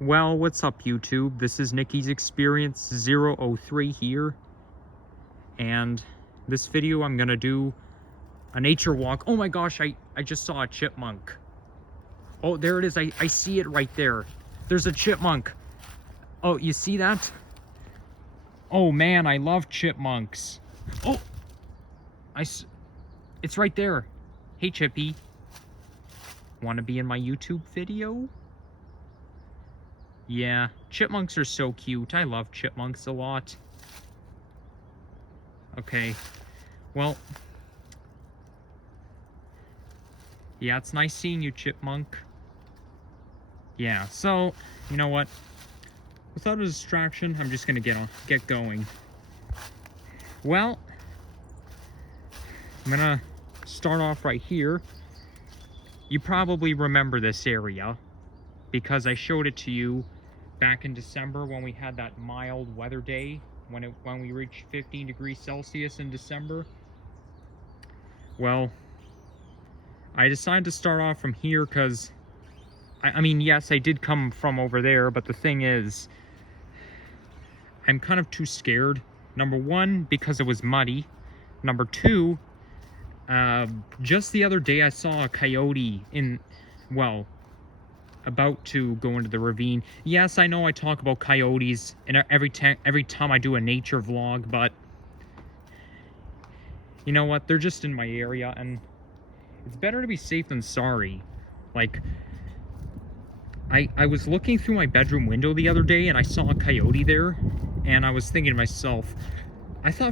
Well, what's up YouTube? This is Nikki's Experience 003 here, and this video I'm gonna do a nature walk. Oh my gosh, I just saw a chipmunk. Oh, there it is. I see it right there. There's a chipmunk. Oh, you see that? Oh man, I love chipmunks. Oh, it's right there. Hey Chippy, wanna be in my YouTube video? Yeah, chipmunks are so cute. I love chipmunks a lot. Okay, well, yeah, it's nice seeing you, chipmunk. Yeah, so, you know what? Without a distraction, I'm just gonna get going. Well, I'm gonna start off right here. You probably remember this area because I showed it to you back in December when we had that mild weather day, when we reached 15 degrees Celsius in December. Well, I decided to start off from here because, I mean, yes, I did come from over there, but the thing is, I'm kind of too scared. Number one, because it was muddy. Number two, just the other day I saw a coyote about to go into the ravine. Yes, I know I talk about coyotes every time I do a nature vlog, but you know what? They're just in my area, and it's better to be safe than sorry. Like, I was looking through my bedroom window the other day, and I saw a coyote there, and I was thinking to myself,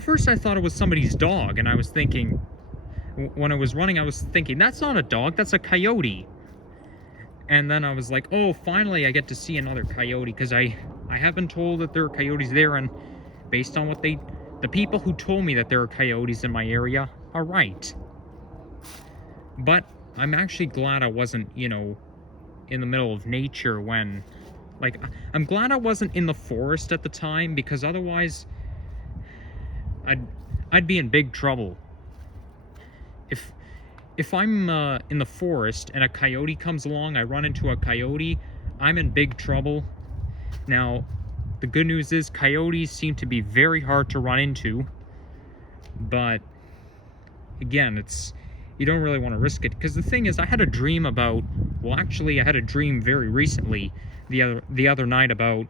first I thought it was somebody's dog, and I was thinking, when I was running, I was thinking, that's not a dog, that's a coyote. And then I was like, oh, finally I get to see another coyote, because I have been told that there are coyotes there, and based on what the people who told me that there are coyotes in my area are right. But I'm actually glad I wasn't, you know, in the middle of nature when, like, I'm glad I wasn't in the forest at the time, because otherwise I'd be in big trouble. If I'm in the forest and a coyote comes along, I run into a coyote, I'm in big trouble. Now, the good news is coyotes seem to be very hard to run into, but again, you don't really want to risk it, because the thing is, I had a dream about, well, actually I had a dream very recently, the other night, about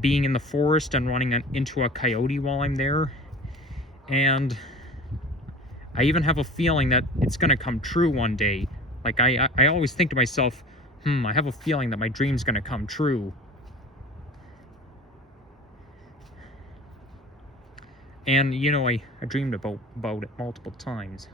being in the forest and running into a coyote while I'm there, and I even have a feeling that it's gonna come true one day. Like, I always think to myself, I have a feeling that my dream's gonna come true. And, you know, I dreamed about it multiple times.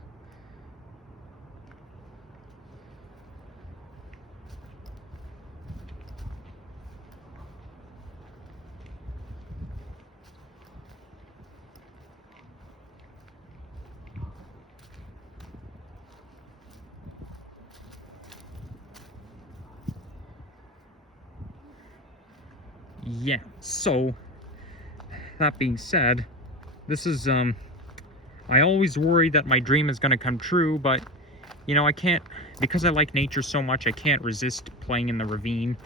Yeah, so, that being said, this is, I always worry that my dream is gonna come true, but, you know, I can't, because I like nature so much, I can't resist playing in the ravine.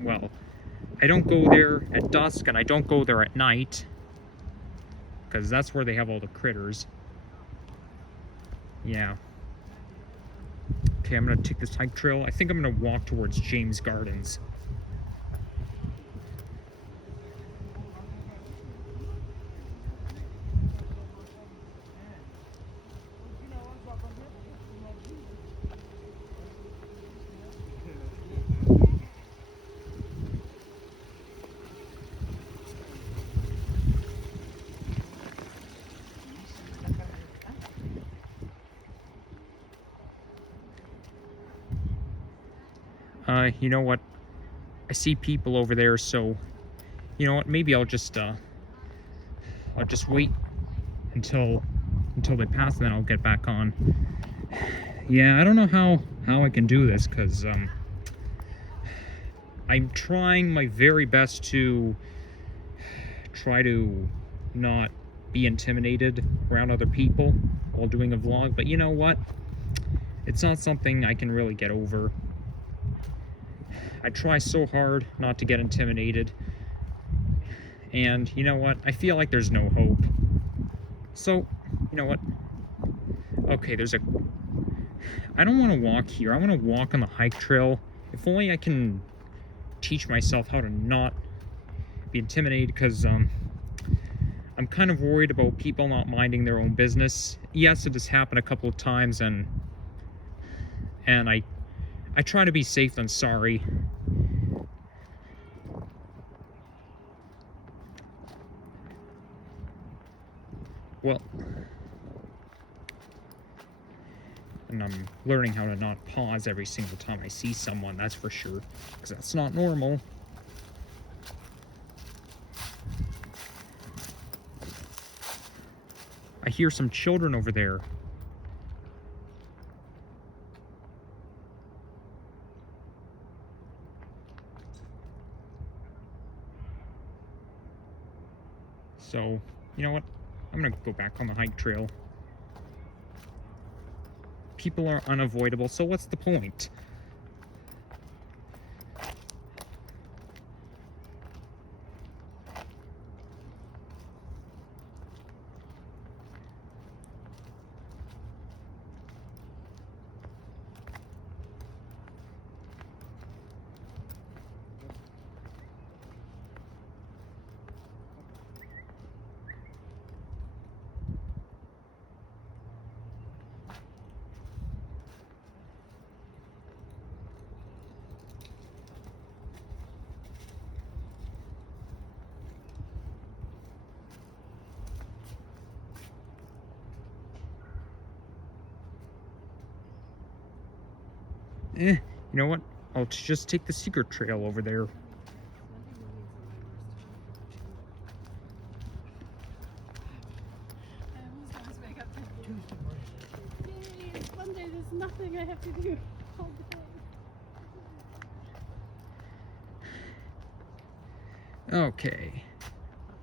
Well, I don't go there at dusk, and I don't go there at night, because that's where they have all the critters. Yeah. Okay, I'm gonna take this hike trail. I think I'm gonna walk towards James Gardens. You know what? I see people over there, so you know what? Maybe I'll just wait until they pass, and then I'll get back on. Yeah, I don't know how I can do this, because I'm trying my very best to try to not be intimidated around other people while doing a vlog, but you know what? It's not something I can really get over. I try so hard not to get intimidated. And you know what? I feel like there's no hope. So, you know what? Okay, I don't want to walk here. I want to walk on the hike trail. If only I can teach myself how to not be intimidated, because I'm kind of worried about people not minding their own business. Yes, it has happened a couple of times, and I try to be safe than sorry. Well, and I'm learning how to not pause every single time I see someone, that's for sure, because that's not normal. I hear some children over there. So, you know what? I'm gonna go back on the hike trail. People are unavoidable, so what's the point? You know what? I'll just take the secret trail over there. One day there's nothing I have to do all day. Okay.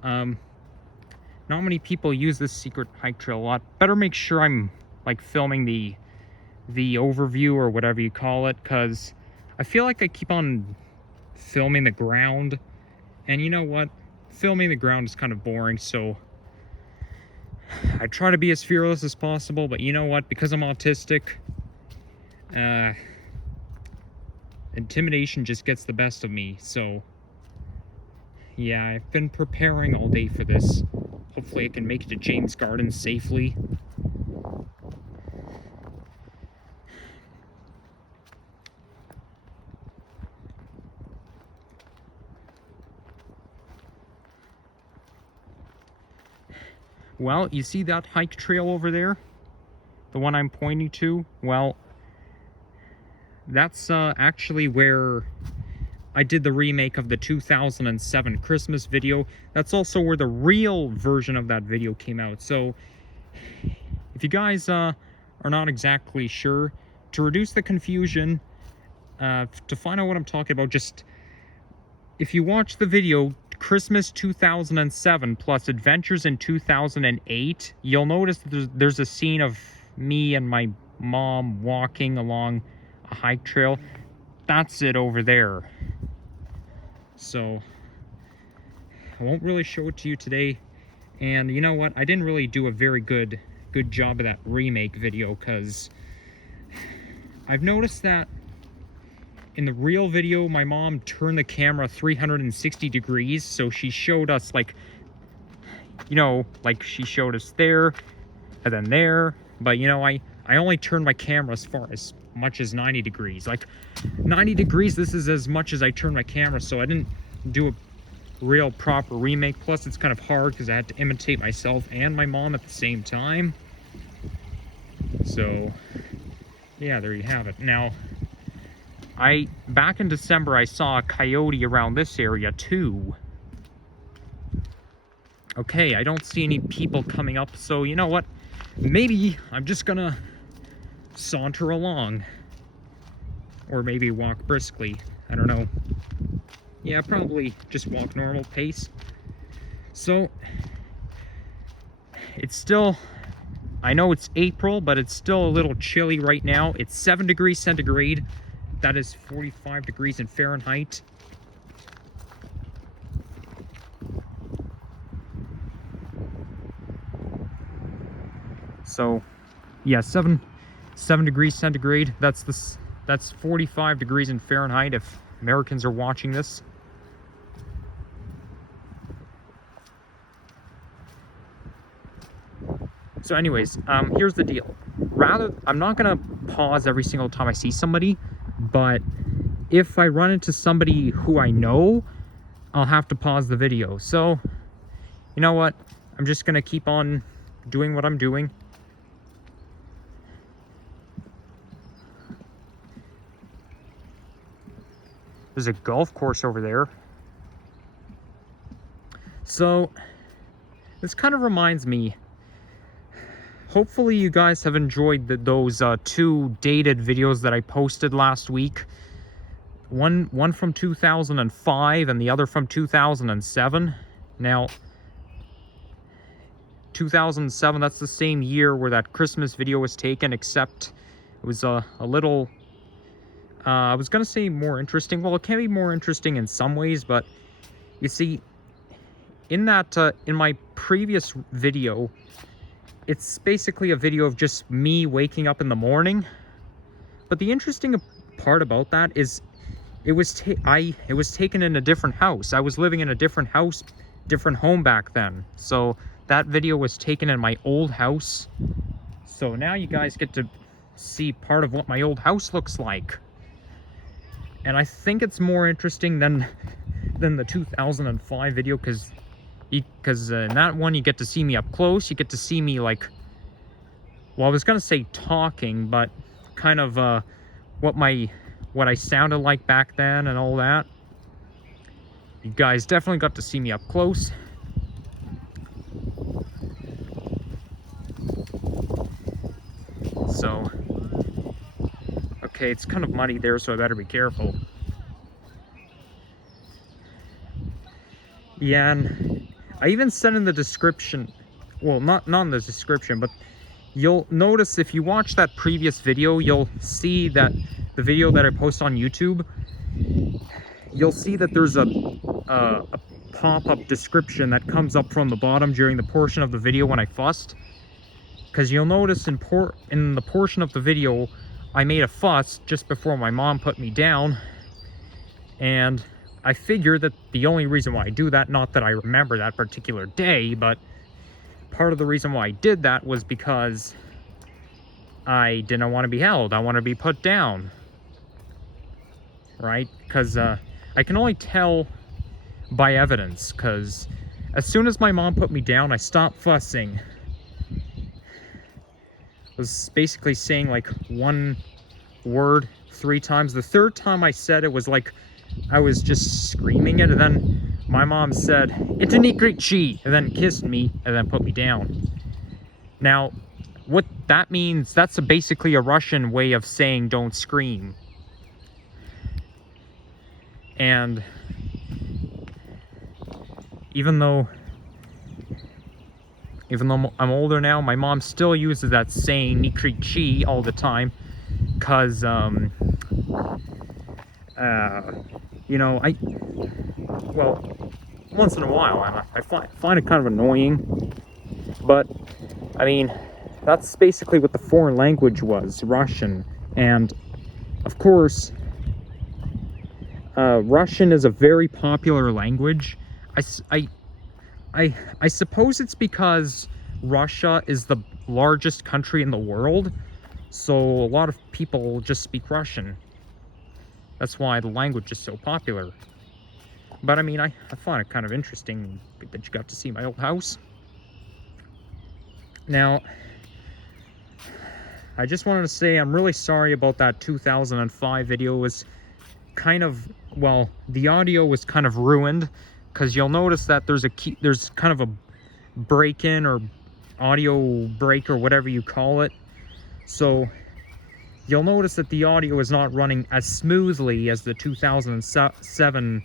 Not many people use this secret hike trail a lot. Better make sure I'm like filming the overview or whatever you call it, because I feel like I keep on filming the ground, and you know what? Filming the ground is kind of boring, so I try to be as fearless as possible, but you know what? Because I'm autistic, intimidation just gets the best of me, so yeah, I've been preparing all day for this. Hopefully I can make it to James Garden safely. Well, you see that hike trail over there? The one I'm pointing to? Well, that's actually where I did the remake of the 2007 Christmas video. That's also where the real version of that video came out. So, if you guys are not exactly sure, to reduce the confusion, to find out what I'm talking about, just, if you watch the video, Christmas 2007 plus Adventures in 2008, you'll notice that there's a scene of me and my mom walking along a hike trail. That's it over there. So I won't really show it to you today. And you know what? I didn't really do a very good job of that remake video, because I've noticed that in the real video, my mom turned the camera 360 degrees, so she showed us, like, you know, like she showed us there, and then there, but, you know, I only turned my camera as much as 90 degrees. Like, 90 degrees, this is as much as I turned my camera, so I didn't do a real proper remake. Plus, it's kind of hard, because I had to imitate myself and my mom at the same time. So, yeah, there you have it. Now, back in December, I saw a coyote around this area too. Okay, I don't see any people coming up, so you know what? Maybe I'm just gonna saunter along. Or maybe walk briskly. I don't know. Yeah, probably just walk normal pace. So, it's still, I know it's April, but it's still a little chilly right now. It's 7 degrees centigrade. that is 45 degrees in Fahrenheit. So, yeah, 7 degrees centigrade. That's 45 degrees in Fahrenheit if Americans are watching this. So anyways, here's the deal. I'm not gonna pause every single time I see somebody, but if I run into somebody who I know, I'll have to pause the video. So, you know what? I'm just gonna keep on doing what I'm doing. There's a golf course over there. So, this kind of reminds me, hopefully you guys have enjoyed those 2 dated videos that I posted last week. One from 2005 and the other from 2007. Now, 2007, that's the same year where that Christmas video was taken, except it was a little, I was gonna say more interesting. Well, it can be more interesting in some ways, but you see, in my previous video, it's basically a video of just me waking up in the morning. But the interesting part about that is it was taken in a different house. I was living in a different house, different home back then. So that video was taken in my old house. So now you guys get to see part of what my old house looks like. And I think it's more interesting than the 2005 video, because in that one you get to see me up close. You get to see me, like, well, I was gonna say talking, but kind of what I sounded like back then and all that. You guys definitely got to see me up close. So, okay, it's kind of muddy there, so I better be careful. Yeah, and I even said in the description, well, not in the description, but you'll notice if you watch that previous video, you'll see that the video that I post on YouTube, you'll see that there's a pop-up description that comes up from the bottom during the portion of the video when I fussed. Because you'll notice in the portion of the video, I made a fuss just before my mom put me down, and I figure that the only reason why I do that, not that I remember that particular day, but part of the reason why I did that was because I didn't want to be held. I want to be put down, right? Because I can only tell by evidence, because as soon as my mom put me down, I stopped fussing. I was basically saying like one word 3 times. The 3rd time I said it was like I was just screaming it, and then my mom said, "Itanikrichi," and then kissed me, and then put me down. Now, what that means, that's basically a Russian way of saying don't scream. And even though I'm older now, my mom still uses that saying "nikrichi" all the time, because you know, well, once in a while, I find it kind of annoying, but I mean, that's basically what the foreign language was, Russian. And of course, Russian is a very popular language. I suppose it's because Russia is the largest country in the world, so a lot of people just speak Russian. That's why the language is so popular. But I mean, I find it kind of interesting that you got to see my old house. Now, I just wanted to say I'm really sorry about that 2005 video. It was kind of, well, the audio was kind of ruined, because you'll notice that there's kind of a break-in or audio break or whatever you call it. So you'll notice that the audio is not running as smoothly as the 2007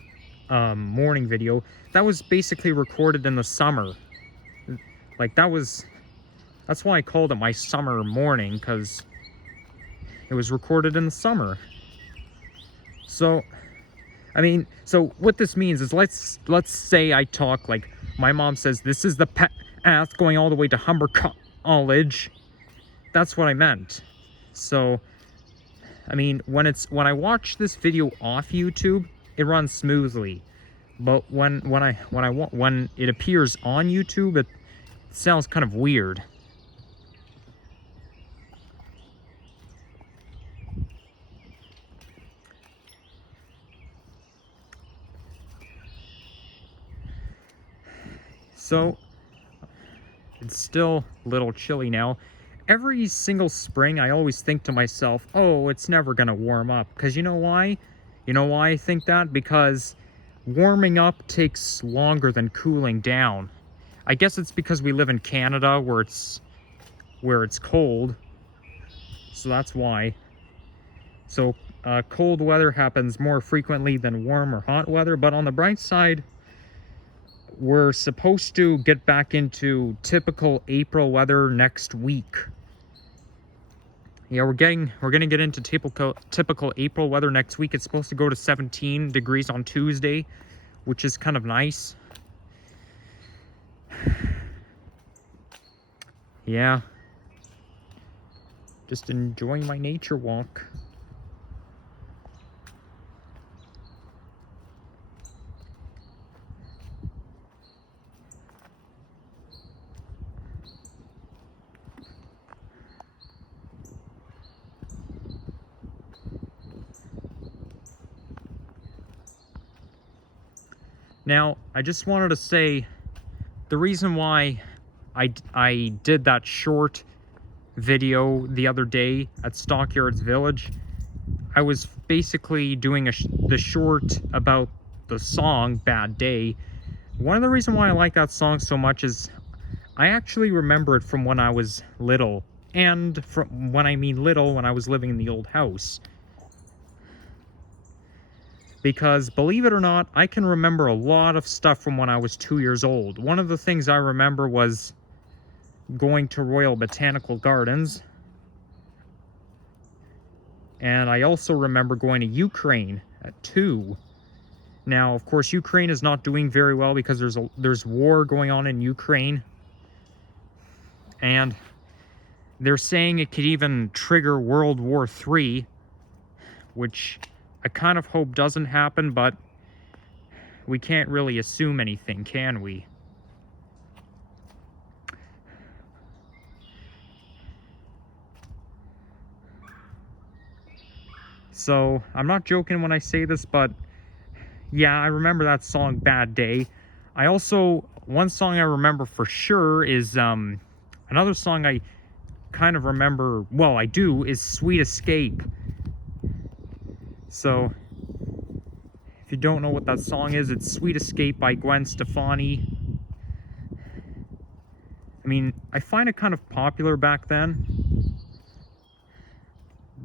morning video. That was basically recorded in the summer. Like, that's why I called it my summer morning, because it was recorded in the summer. So, I mean, so what this means is let's say I talk like my mom says, this is the path going all the way to Humber College. That's what I meant. So, I mean, when I watch this video off YouTube, it runs smoothly. But when it appears on YouTube, it sounds kind of weird. So, it's still a little chilly now. Every single spring, I always think to myself, oh, it's never gonna warm up. Because you know why? You know why I think that? Because warming up takes longer than cooling down. I guess it's because we live in Canada where it's cold. So that's why. So cold weather happens more frequently than warm or hot weather. But on the bright side, we're supposed to get back into typical April weather next week. Yeah, we're gonna get into typical April weather next week. It's supposed to go to 17 degrees on Tuesday, which is kind of nice. Yeah. Just enjoying my nature walk. Now, I just wanted to say the reason why I did that short video the other day at Stockyards Village, I was basically doing the short about the song Bad Day. One of the reasons why I like that song so much is I actually remember it from when I was little. And from when I mean little, when I was living in the old house. Because, believe it or not, I can remember a lot of stuff from when I was 2 years old. One of the things I remember was going to Royal Botanical Gardens. And I also remember going to Ukraine at 2. Now, of course, Ukraine is not doing very well because there's war going on in Ukraine. And they're saying it could even trigger World War III, which I kind of hope doesn't happen, but we can't really assume anything, can we? So, I'm not joking when I say this, but yeah, I remember that song Bad Day. I also, one song I remember for sure is, another song I kind of remember, well, I do, is Sweet Escape. So, if you don't know what that song is, it's Sweet Escape by Gwen Stefani. I mean, I find it kind of popular back then.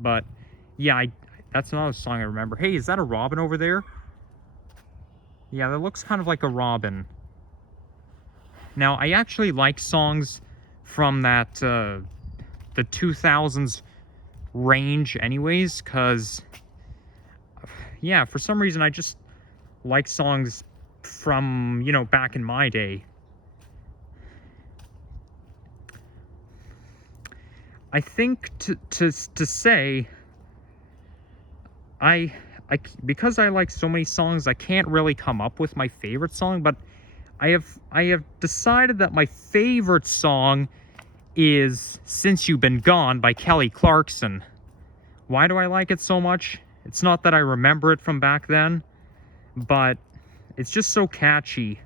But, yeah, that's another song I remember. Hey, is that a robin over there? Yeah, that looks kind of like a robin. Now, I actually like songs from that, the 2000s range anyways, because, yeah, for some reason I just like songs from, you know, back in my day. I think to say, because I like so many songs, I can't really come up with my favorite song, but I have decided that my favorite song is Since You've Been Gone by Kelly Clarkson. Why do I like it so much? It's not that I remember it from back then, but it's just so catchy.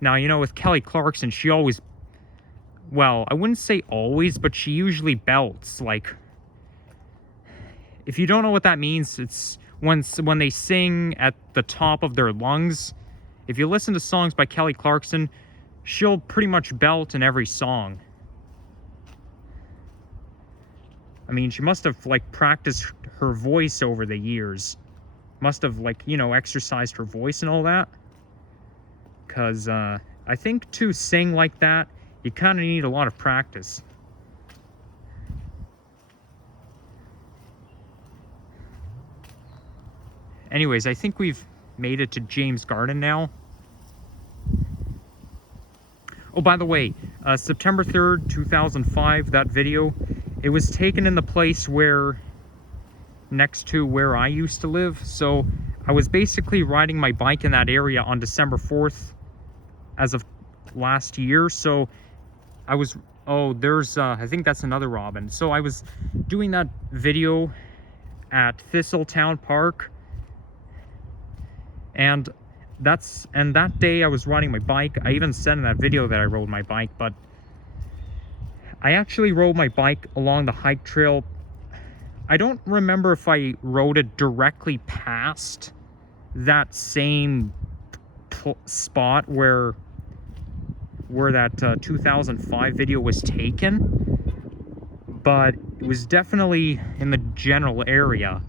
Now, you know, with Kelly Clarkson, she always, well, I wouldn't say always, but she usually belts. Like, if you don't know what that means, it's when they sing at the top of their lungs. If you listen to songs by Kelly Clarkson, she'll pretty much belt in every song. I mean, she must have, like, practiced her voice over the years. Must have, like, you know, exercised her voice and all that. Because, I think to sing like that, you kind of need a lot of practice. Anyways, I think we've made it to James Garden now. Oh, by the way, September 3rd, 2005, that video, it was taken in the place where, next to where I used to live. So I was basically riding my bike in that area on December 4th as of last year. So I was, oh, there's, I think that's another robin. So I was doing that video at Thistletown Park. And that day I was riding my bike. I even said in that video that I rode my bike, but I actually rode my bike along the hike trail. I don't remember if I rode it directly past that same spot where that 2005 video was taken, but it was definitely in the general area.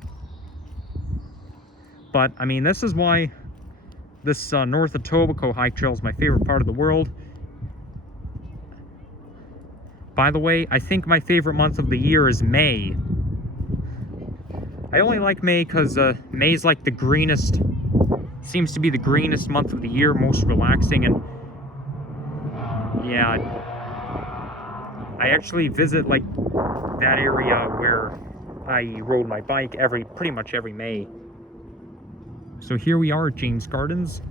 But I mean, this is why this North Etobicoke hike trail is my favorite part of the world. By the way, I think my favorite month of the year is May. I only like May because May's like the greenest, seems to be the greenest month of the year, most relaxing, and yeah, I actually visit like that area where I rode my bike pretty much every May. So here we are at James Gardens.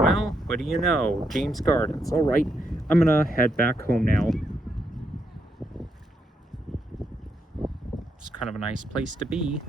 Well, what do you know? James Gardens. All right, I'm gonna head back home now. It's kind of a nice place to be.